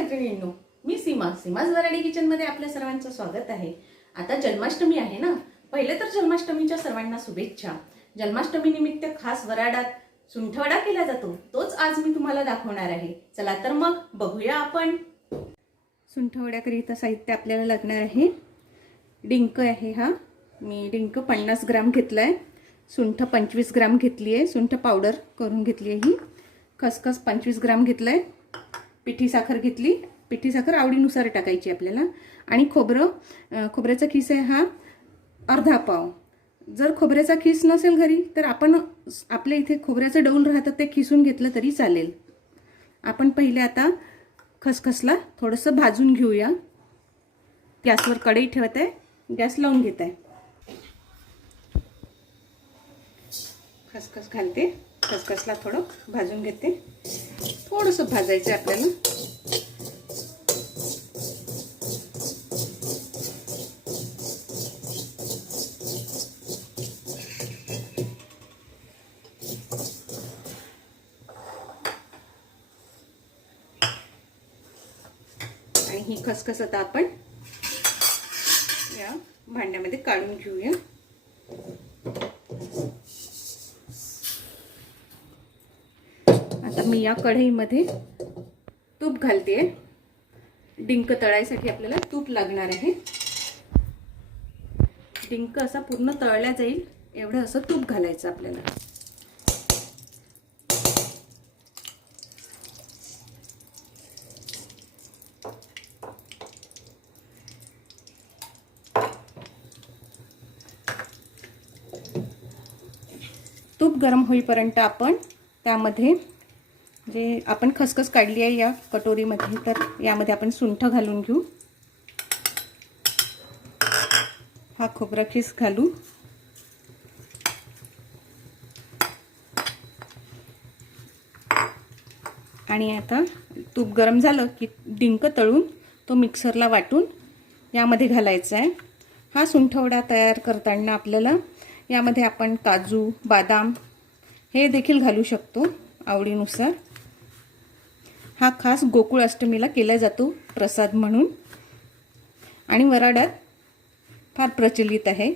मैत्रिणींनो, मी सीमा'स वराडी किचनमध्ये आपल्या सर्वांचं स्वागत आहे। आता जन्माष्टमी आहे ना, पहिले तर जन्माष्टमीच्या सर्वांना शुभेच्छा। जन्माष्टमी निमित्त खास वराडात सुंठवडा केला जातो, तोच आज मी तुम्हाला दाखवणार आहे। चला तर मग बघूया आपण। सुंठवड्याकरिता साहित्य आपल्याला लागणार आहे। डिंक आहे, हा मी डिंक 50 ग्राम घेतलाय, सुंठ 25 ग्राम घेतली आहे, सुंठ पावडर करून घेतली आहे ही, खसखस 25 ग्राम घेतलाय, पिठी साखर घेतली, पिठी साखर आवडीनुसार टाकायची आपल्याला, आणि खोबऱ्याचा खीस आहे हा अर्धा पाव। जर खोबऱ्याचा खीस नसेल घरी तर आपण आपल्या इथे खोबऱ्याचं डौल राहतं ते खिसून घेतलं तरी चालेल। आपण पहिले आता खसखसला थोडंसं भाजून घेऊया। गॅसवर कढई ठेवत आहे, गॅस लावून घेत आहे। खसखस घालते, खसखसला थोडं भाजून घेते, थोडंसं भाजायचं आपल्याला। आणि ही खसखस आता आपण या भांड्यामध्ये काढून घेऊया। आता मी या कढईमध्ये तूप घालते। डिंक तळायसाठी आपल्याला तूप लागणार आहे। डिंक असा पूर्ण तळला जाईल एवढं असं तूप घालायचं आपल्याला। तूप गरम होईपर्यंत आपण त्यामध्ये जे आपण खसखस काढली आहे या कटोरीमध्ये, तर यामध्ये आपण सुंठ घालून घेऊ। हा खोबरा खीस घालू, आणि आता तूप गरम झालं की डिंक तळून तो मिक्सरला वाटून यामध्ये घालायचा आहे। हा सुंठवडा तयार करताना आपल्याला यामध्ये आपण काजू, बदाम हे देखील घालू शकतो आवडीनुसार। हा खास गोकुळ अष्टमीला केला जातो प्रसाद म्हणून, आणि वराडात फार प्रचलित आहे।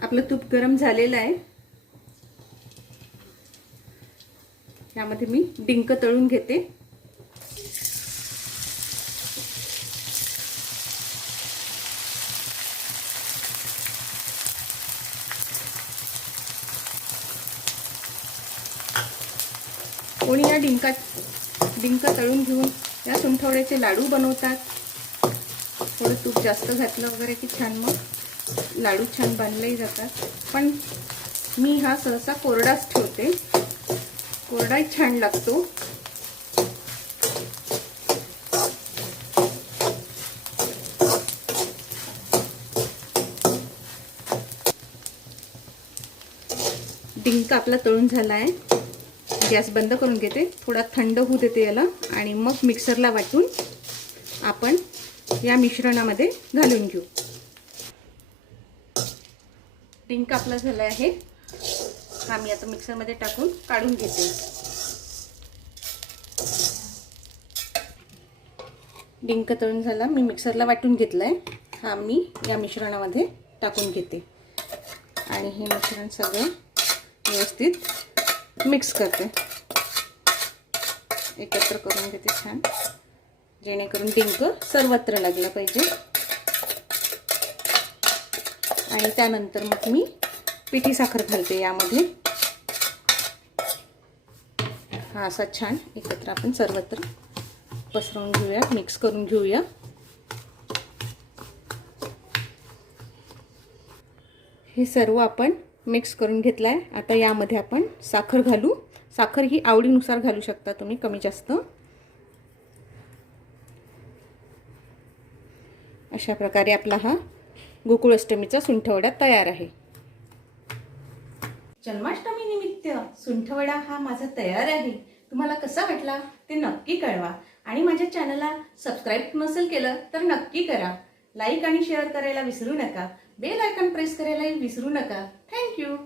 आपलं तूप गरम झालेलं आहे, यामध्ये मी डिंक तळून घेते। कोणी या डिंक तळून घेऊन या सुंठवड्याचे लाडू बनवतात। थोडं तूप जास्त घातलं वगैरे की छान मग लाडू छान बनलेही जातात, पण मी हा सहसा कोरडाच ठेवते, कोरडाही छान लागतो। डिंक आपला तळून झाला आहे, गॅस बंद करून घेते, थोडा थंड होऊ देते याला, आणि मग मिक्सरला वाटून आपण या मिश्रणामध्ये घालून घेऊ। डिंक आपला झाला आहे, हा मी आता मिक्सरमध्ये टाकून काढून घेते। डिंक तळून झाला, मी मिक्सरला वाटून घेतलाय, हा मी या मिश्रणामध्ये टाकून घेते, आणि हे मिश्रण सगळं व्यवस्थित मिक्स करते, एकत्र करून घेते छान, जेणेकरून डिंक सर्वत्र लागला पाहिजे। आणि त्यानंतर मग मी पिठी साखर घालते यामध्ये। हा असा छान एकत्र आपण सर्वत्र पसरवून घेऊया, मिक्स करून घेऊया। हे सर्व आपण मिक्स करून घेतलाय। आता यामध्ये आपण साखर घालू। साखर ही आवडीनुसार घालू शकता तुम्ही, कमी जास्त। अशा प्रकारे आपला हा गोकुळ अष्टमीचा सुंठवडा तयार आहे। जन्माष्टमी निमित्त सुंठवडा हा माझा तयार आहे। तुम्हाला कसा वाटला ते नक्की कळवा, आणि माझ्या चॅनलला सबस्क्राइब नसेल केलं तर नक्की करा। लाईक आणि शेअर करायला विसरू नका, बेल आयकॉन प्रेस करायलाही विसरू नका। Thank you.